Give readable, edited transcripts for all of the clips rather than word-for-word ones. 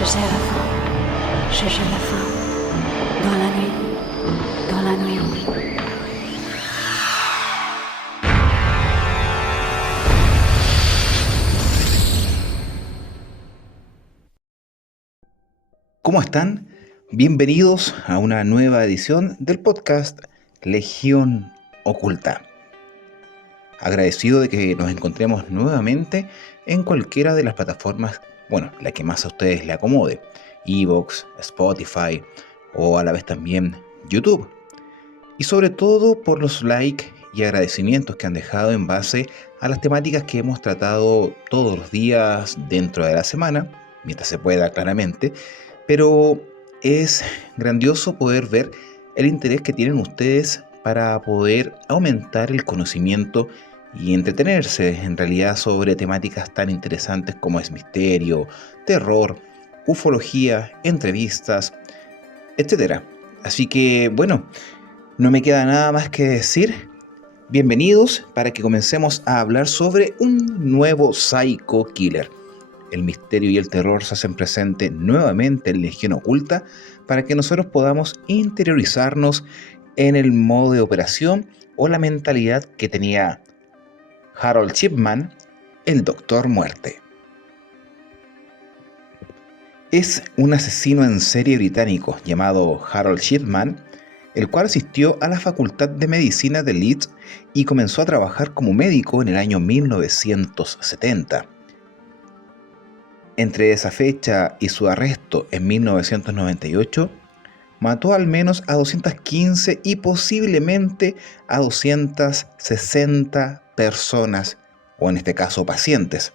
Je sais la fin, j'ai la fin. Dans la nuit. ¿Cómo están? Bienvenidos a una nueva edición del podcast Legión Oculta. Agradecido de que nos encontremos nuevamente en cualquiera de las plataformas, la que más a ustedes le acomode, iVoox, Spotify o a la vez también YouTube. Y sobre todo por los likes y agradecimientos que han dejado en base a las temáticas que hemos tratado todos los días dentro de la semana, mientras se pueda claramente, pero es grandioso poder ver el interés que tienen ustedes para poder aumentar el conocimiento y entretenerse en realidad sobre temáticas tan interesantes como es misterio, terror, ufología, entrevistas, etcétera. Así que no me queda nada más que decir. Bienvenidos para que comencemos a hablar sobre un nuevo Psycho Killer. El misterio y el terror se hacen presente nuevamente en Legión Oculta para que nosotros podamos interiorizarnos en el modo de operación o la mentalidad que tenía Harold Shipman, el Doctor Muerte. Es un asesino en serie británico llamado Harold Shipman, el cual asistió a la Facultad de Medicina de Leeds y comenzó a trabajar como médico en el año 1970. Entre esa fecha y su arresto en 1998, mató al menos a 215 y posiblemente a 260 personas, o en este caso pacientes,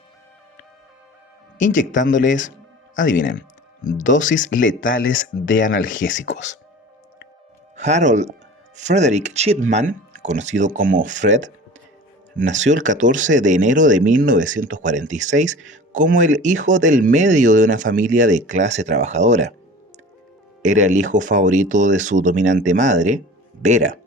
inyectándoles, adivinen, dosis letales de analgésicos. Harold Frederick Shipman, conocido como Fred, nació el 14 de enero de 1946 como el hijo del medio de una familia de clase trabajadora. Era el hijo favorito de su dominante madre, Vera.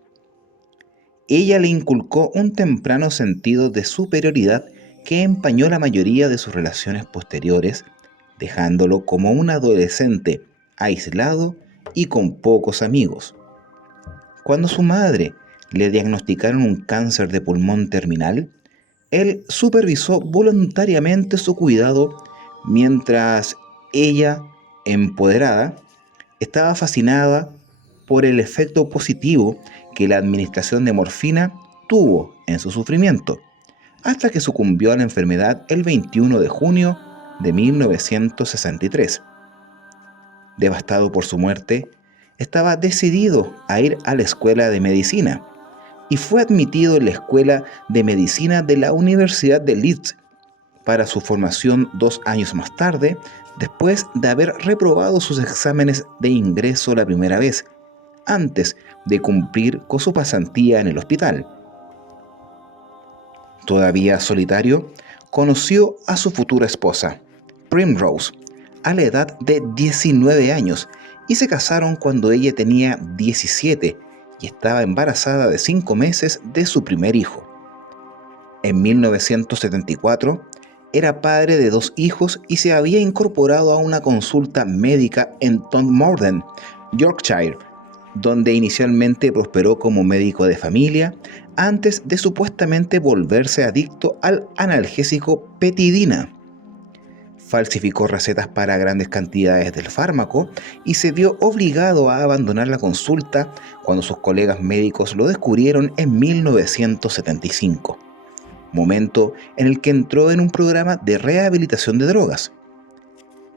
Ella le inculcó un temprano sentido de superioridad que empañó la mayoría de sus relaciones posteriores, dejándolo como un adolescente aislado y con pocos amigos. Cuando su madre le diagnosticaron un cáncer de pulmón terminal, él supervisó voluntariamente su cuidado mientras ella, empoderada, estaba fascinada por el efecto positivo que la administración de morfina tuvo en su sufrimiento, hasta que sucumbió a la enfermedad el 21 de junio de 1963. Devastado por su muerte, estaba decidido a ir a la escuela de medicina y fue admitido en la escuela de medicina de la Universidad de Leeds para su formación 2 años más tarde, después de haber reprobado sus exámenes de ingreso la primera vez, antes de cumplir con su pasantía en el hospital. Todavía solitario, conoció a su futura esposa, Primrose, a la edad de 19 años y se casaron cuando ella tenía 17 y estaba embarazada de 5 meses de su primer hijo. En 1974, era padre de 2 hijos y se había incorporado a una consulta médica en Todmorden, Yorkshire, donde inicialmente prosperó como médico de familia antes de supuestamente volverse adicto al analgésico petidina. Falsificó recetas para grandes cantidades del fármaco y se vio obligado a abandonar la consulta cuando sus colegas médicos lo descubrieron en 1975, momento en el que entró en un programa de rehabilitación de drogas.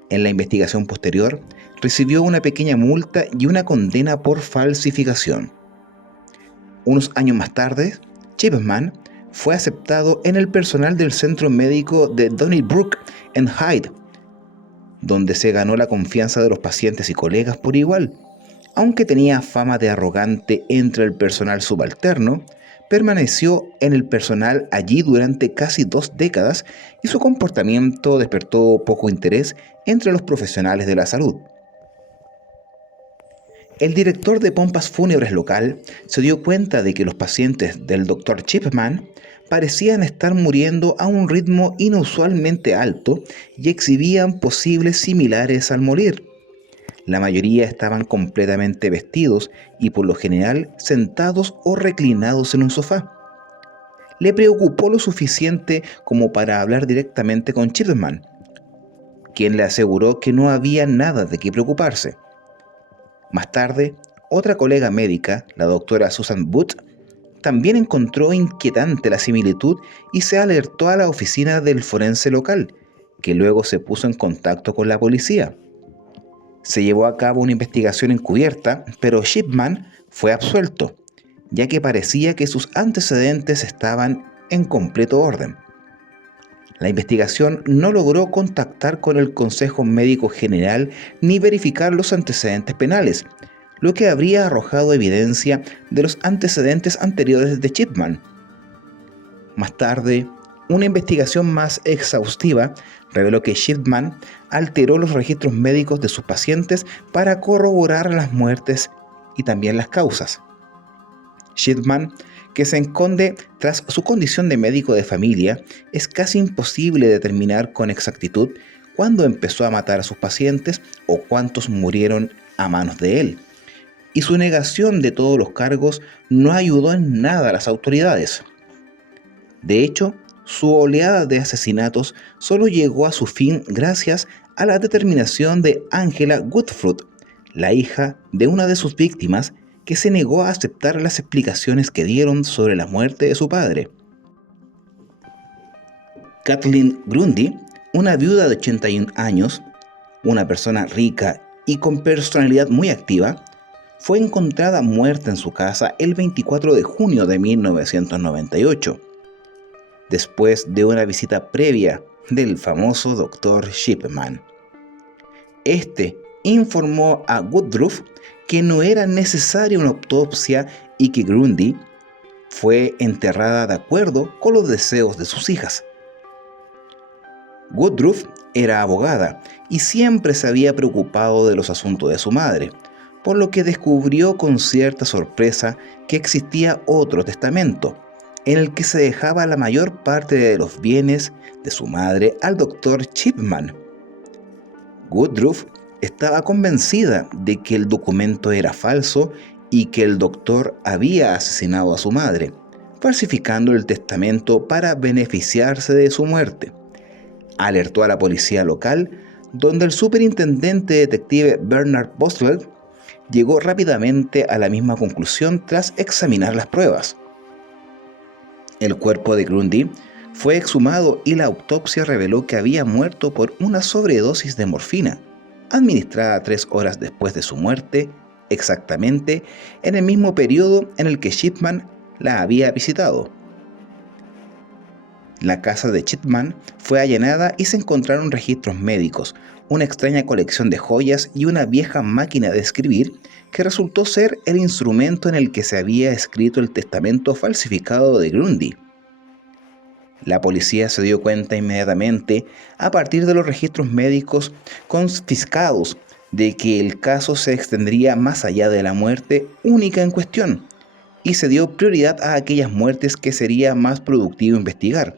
En la investigación posterior, recibió una pequeña multa y una condena por falsificación. Unos años más tarde, Chipman fue aceptado en el personal del centro médico de Donnybrook en Hyde, donde se ganó la confianza de los pacientes y colegas por igual. Aunque tenía fama de arrogante entre el personal subalterno, permaneció en el personal allí durante casi 2 décadas y su comportamiento despertó poco interés entre los profesionales de la salud. El director de pompas fúnebres local se dio cuenta de que los pacientes del Dr. Chipman parecían estar muriendo a un ritmo inusualmente alto y exhibían posibles similares al morir. La mayoría estaban completamente vestidos y por lo general sentados o reclinados en un sofá. Le preocupó lo suficiente como para hablar directamente con Chipman, quien le aseguró que no había nada de qué preocuparse. Más tarde, otra colega médica, la doctora Susan Booth, también encontró inquietante la similitud y se alertó a la oficina del forense local, que luego se puso en contacto con la policía. Se llevó a cabo una investigación encubierta, pero Chipman fue absuelto, ya que parecía que sus antecedentes estaban en completo orden. La investigación no logró contactar con el Consejo Médico General ni verificar los antecedentes penales, lo que habría arrojado evidencia de los antecedentes anteriores de Chipman. Más tarde, una investigación más exhaustiva reveló que Chipman alteró los registros médicos de sus pacientes para corroborar las muertes y también las causas. Chipman, que se esconde tras su condición de médico de familia, es casi imposible determinar con exactitud cuándo empezó a matar a sus pacientes o cuántos murieron a manos de él. Y su negación de todos los cargos no ayudó en nada a las autoridades. De hecho, su oleada de asesinatos solo llegó a su fin gracias a la determinación de Angela Goodfruit, la hija de una de sus víctimas, que se negó a aceptar las explicaciones que dieron sobre la muerte de su padre. Kathleen Grundy, una viuda de 81 años, una persona rica y con personalidad muy activa, fue encontrada muerta en su casa el 24 de junio de 1998, después de una visita previa del famoso Dr. Chipman. Este informó a Woodruff que no era necesaria una autopsia y que Grundy fue enterrada de acuerdo con los deseos de sus hijas. Woodruff era abogada y siempre se había preocupado de los asuntos de su madre, por lo que descubrió con cierta sorpresa que existía otro testamento, en el que se dejaba la mayor parte de los bienes de su madre al Dr. Chipman. Woodruff estaba convencida de que el documento era falso y que el doctor había asesinado a su madre, falsificando el testamento para beneficiarse de su muerte. Alertó a la policía local, donde el superintendente detective Bernard Boswell llegó rápidamente a la misma conclusión tras examinar las pruebas. El cuerpo de Grundy fue exhumado y la autopsia reveló que había muerto por una sobredosis de morfina, administrada 3 horas después de su muerte, exactamente en el mismo periodo en el que Chipman la había visitado. La casa de Chipman fue allanada y se encontraron registros médicos, una extraña colección de joyas y una vieja máquina de escribir que resultó ser el instrumento en el que se había escrito el testamento falsificado de Grundy. La policía se dio cuenta inmediatamente, a partir de los registros médicos confiscados, de que el caso se extendería más allá de la muerte única en cuestión, y se dio prioridad a aquellas muertes que sería más productivo investigar,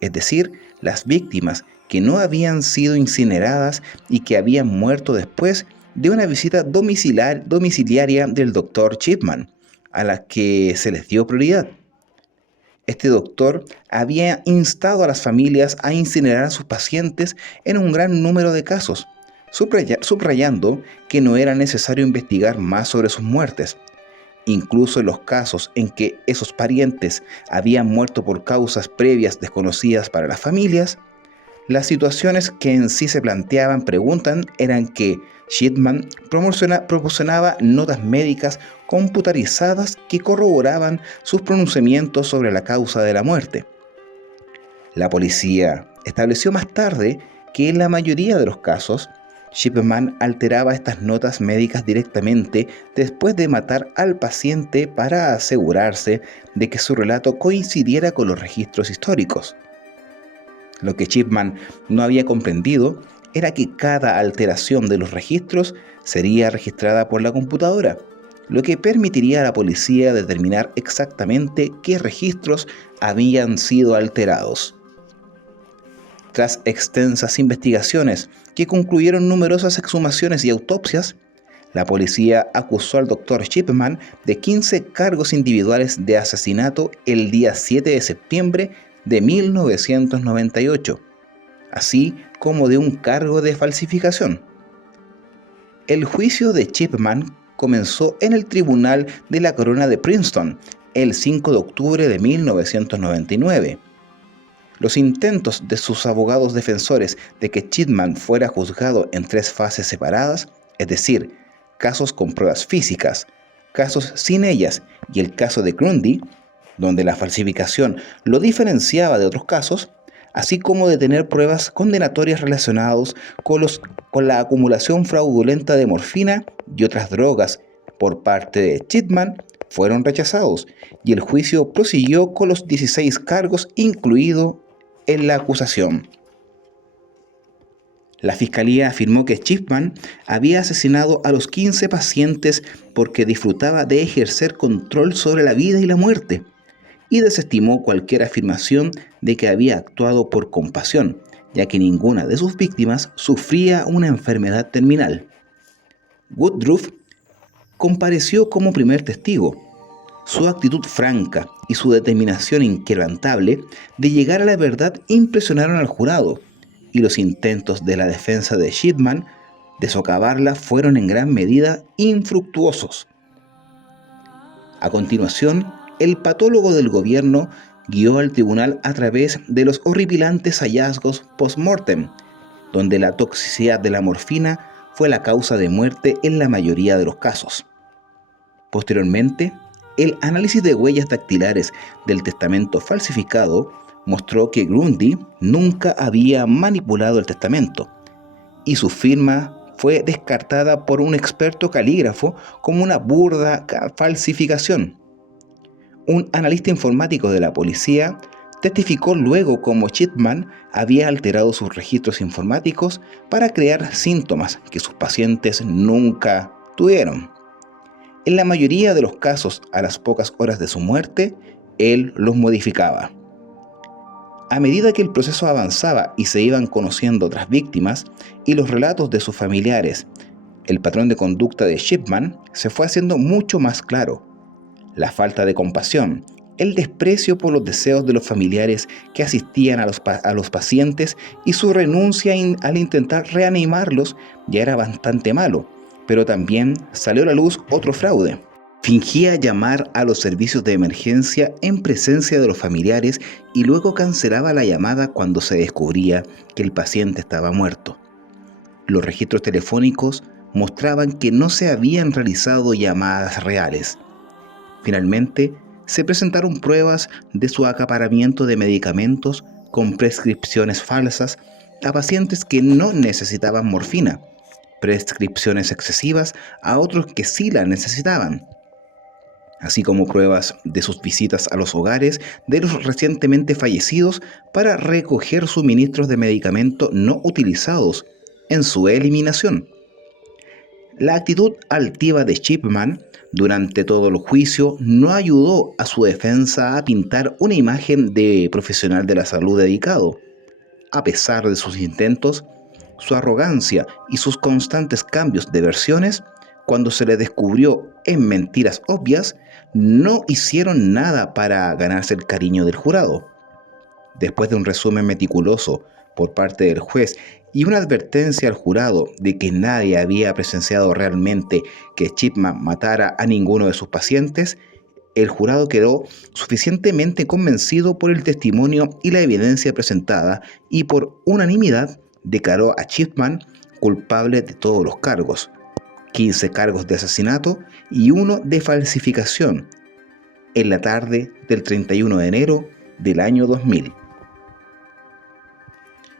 es decir, las víctimas que no habían sido incineradas y que habían muerto después de una visita domiciliaria del Dr. Chipman, a la que se les dio prioridad. Este doctor había instado a las familias a incinerar a sus pacientes en un gran número de casos, subrayando que no era necesario investigar más sobre sus muertes. Incluso en los casos en que esos parientes habían muerto por causas previas desconocidas para las familias, las situaciones que en sí se planteaban eran que Chipman proporcionaba notas médicas computarizadas que corroboraban sus pronunciamientos sobre la causa de la muerte. La policía estableció más tarde que en la mayoría de los casos, Chipman alteraba estas notas médicas directamente después de matar al paciente para asegurarse de que su relato coincidiera con los registros históricos. Lo que Chipman no había comprendido era que cada alteración de los registros sería registrada por la computadora, lo que permitiría a la policía determinar exactamente qué registros habían sido alterados. Tras extensas investigaciones que concluyeron numerosas exhumaciones y autopsias, la policía acusó al Dr. Chipman de 15 cargos individuales de asesinato el día 7 de septiembre de 1998, así como de un cargo de falsificación. El juicio de Chipman comenzó en el Tribunal de la Corona de Princeton el 5 de octubre de 1999. Los intentos de sus abogados defensores de que Chipman fuera juzgado en 3 fases separadas, es decir, casos con pruebas físicas, casos sin ellas y el caso de Grundy, donde la falsificación lo diferenciaba de otros casos, así como de tener pruebas condenatorias relacionadas con la acumulación fraudulenta de morfina y otras drogas por parte de Chipman, fueron rechazados y el juicio prosiguió con los 16 cargos incluidos en la acusación. La fiscalía afirmó que Chipman había asesinado a los 15 pacientes porque disfrutaba de ejercer control sobre la vida y la muerte, y desestimó cualquier afirmación de que había actuado por compasión, ya que ninguna de sus víctimas sufría una enfermedad terminal. Woodruff compareció como primer testigo. Su actitud franca y su determinación inquebrantable de llegar a la verdad impresionaron al jurado, y los intentos de la defensa de Chipman de socavarla fueron en gran medida infructuosos. A continuación, el patólogo del gobierno guió al tribunal a través de los horripilantes hallazgos post-mortem, donde la toxicidad de la morfina fue la causa de muerte en la mayoría de los casos. Posteriormente, el análisis de huellas dactilares del testamento falsificado mostró que Grundy nunca había manipulado el testamento, y su firma fue descartada por un experto calígrafo como una burda falsificación. Un analista informático de la policía testificó luego cómo Chipman había alterado sus registros informáticos para crear síntomas que sus pacientes nunca tuvieron. En la mayoría de los casos, a las pocas horas de su muerte, él los modificaba. A medida que el proceso avanzaba y se iban conociendo otras víctimas y los relatos de sus familiares, el patrón de conducta de Chipman se fue haciendo mucho más claro. La falta de compasión, el desprecio por los deseos de los familiares que asistían a los pacientes y su renuncia al intentar reanimarlos ya era bastante malo, pero también salió a la luz otro fraude. Fingía llamar a los servicios de emergencia en presencia de los familiares y luego cancelaba la llamada cuando se descubría que el paciente estaba muerto. Los registros telefónicos mostraban que no se habían realizado llamadas reales. Finalmente, se presentaron pruebas de su acaparamiento de medicamentos con prescripciones falsas a pacientes que no necesitaban morfina, prescripciones excesivas a otros que sí la necesitaban, así como pruebas de sus visitas a los hogares de los recientemente fallecidos para recoger suministros de medicamento no utilizados en su eliminación. La actitud altiva de Chipman durante todo el juicio no ayudó a su defensa a pintar una imagen de profesional de la salud dedicado. A pesar de sus intentos, su arrogancia y sus constantes cambios de versiones, cuando se le descubrió en mentiras obvias, no hicieron nada para ganarse el cariño del jurado. Después de un resumen meticuloso por parte del juez y una advertencia al jurado de que nadie había presenciado realmente que Chipman matara a ninguno de sus pacientes, el jurado quedó suficientemente convencido por el testimonio y la evidencia presentada y por unanimidad declaró a Chipman culpable de todos los cargos, 15 cargos de asesinato y 1 de falsificación, en la tarde del 31 de enero del año 2000.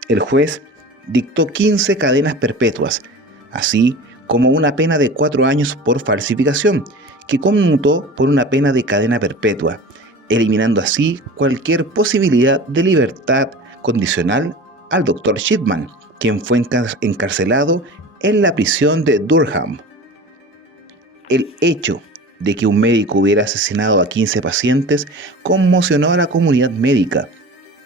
El juez dictó 15 cadenas perpetuas, así como una pena de 4 años por falsificación, que conmutó por una pena de cadena perpetua, eliminando así cualquier posibilidad de libertad condicional al Dr. Chipman, quien fue encarcelado en la prisión de Durham. El hecho de que un médico hubiera asesinado a 15 pacientes conmocionó a la comunidad médica,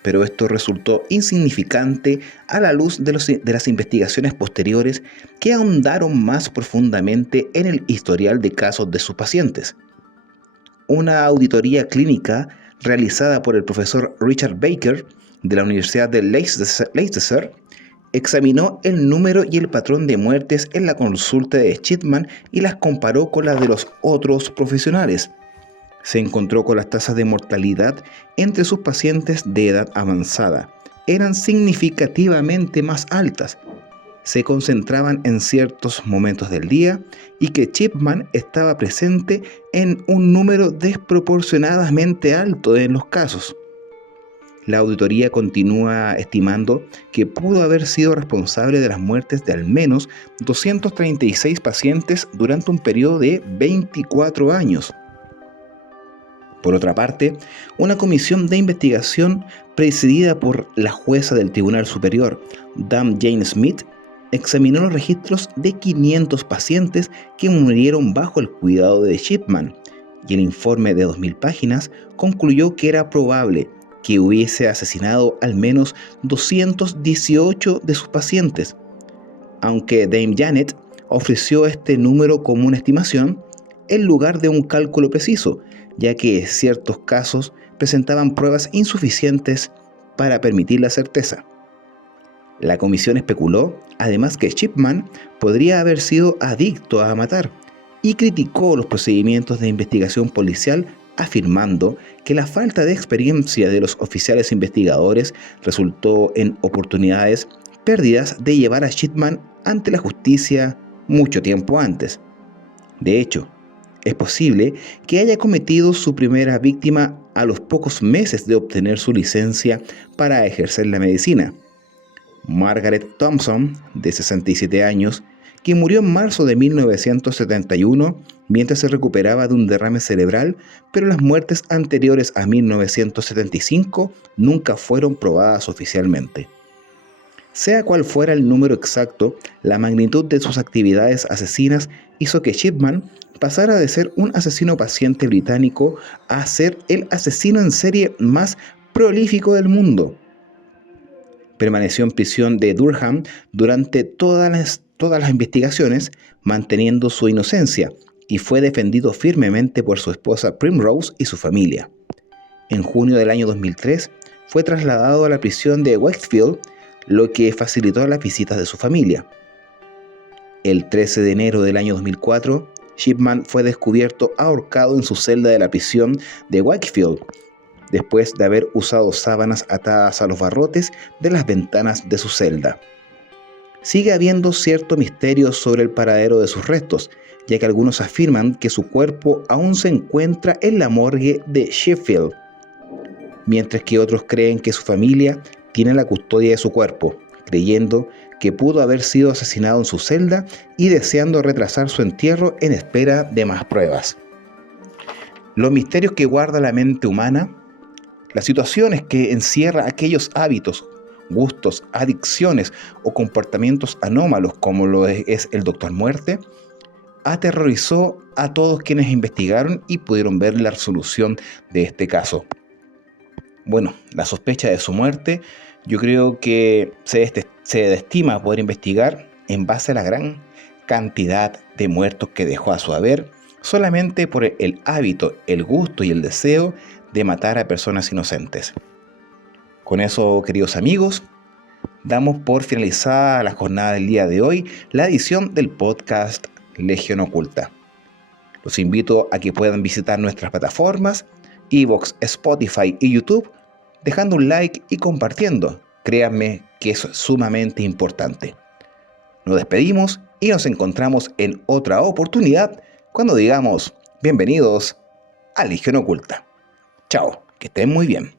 pero esto resultó insignificante a la luz de las investigaciones posteriores que ahondaron más profundamente en el historial de casos de sus pacientes. Una auditoría clínica realizada por el profesor Richard Baker de la Universidad de Leicester examinó el número y el patrón de muertes en la consulta de Chipman y las comparó con las de los otros profesionales. Se encontró con las tasas de mortalidad entre sus pacientes de edad avanzada. Eran significativamente más altas, se concentraban en ciertos momentos del día y que Chipman estaba presente en un número desproporcionadamente alto en los casos. La auditoría continúa estimando que pudo haber sido responsable de las muertes de al menos 236 pacientes durante un periodo de 24 años. Por otra parte, una comisión de investigación presidida por la jueza del Tribunal Superior, Dame Jane Smith, examinó los registros de 500 pacientes que murieron bajo el cuidado de Chipman, y el informe de 2.000 páginas concluyó que era probable que hubiese asesinado al menos 218 de sus pacientes. Aunque Dame Janet ofreció este número como una estimación, en lugar de un cálculo preciso, ya que ciertos casos presentaban pruebas insuficientes para permitir la certeza. La comisión especuló, además, que Chipman podría haber sido adicto a matar y criticó los procedimientos de investigación policial, afirmando que la falta de experiencia de los oficiales investigadores resultó en oportunidades perdidas de llevar a Chipman ante la justicia mucho tiempo antes. De hecho, es posible que haya cometido su primera víctima a los pocos meses de obtener su licencia para ejercer la medicina. Margaret Thompson, de 67 años, quien murió en marzo de 1971 mientras se recuperaba de un derrame cerebral, pero las muertes anteriores a 1975 nunca fueron probadas oficialmente. Sea cual fuera el número exacto, la magnitud de sus actividades asesinas hizo que Chipman pasara de ser un asesino paciente británico a ser el asesino en serie más prolífico del mundo. Permaneció en prisión de Durham durante todas las investigaciones, manteniendo su inocencia, y fue defendido firmemente por su esposa Primrose y su familia. En junio del año 2003, fue trasladado a la prisión de Wakefield, lo que facilitó las visitas de su familia. El 13 de enero del año 2004, Chipman fue descubierto ahorcado en su celda de la prisión de Wakefield, después de haber usado sábanas atadas a los barrotes de las ventanas de su celda. Sigue habiendo cierto misterio sobre el paradero de sus restos, ya que algunos afirman que su cuerpo aún se encuentra en la morgue de Sheffield, mientras que otros creen que su familia tiene la custodia de su cuerpo, creyendo que pudo haber sido asesinado en su celda y deseando retrasar su entierro en espera de más pruebas. Los misterios que guarda la mente humana, las situaciones que encierra aquellos hábitos, gustos, adicciones o comportamientos anómalos como lo es el Doctor Muerte, aterrorizó a todos quienes investigaron y pudieron ver la resolución de este caso. Bueno, la sospecha de su muerte, yo creo que se estima poder investigar en base a la gran cantidad de muertos que dejó a su haber, solamente por el hábito, el gusto y el deseo de matar a personas inocentes. Con eso, queridos amigos, damos por finalizada la jornada del día de hoy, la edición del podcast Legión Oculta. Los invito a que puedan visitar nuestras plataformas, iVoox, Spotify y YouTube, dejando un like y compartiendo. Créanme que es sumamente importante. Nos despedimos y nos encontramos en otra oportunidad cuando digamos bienvenidos a Legión Oculta. Chao, que estén muy bien.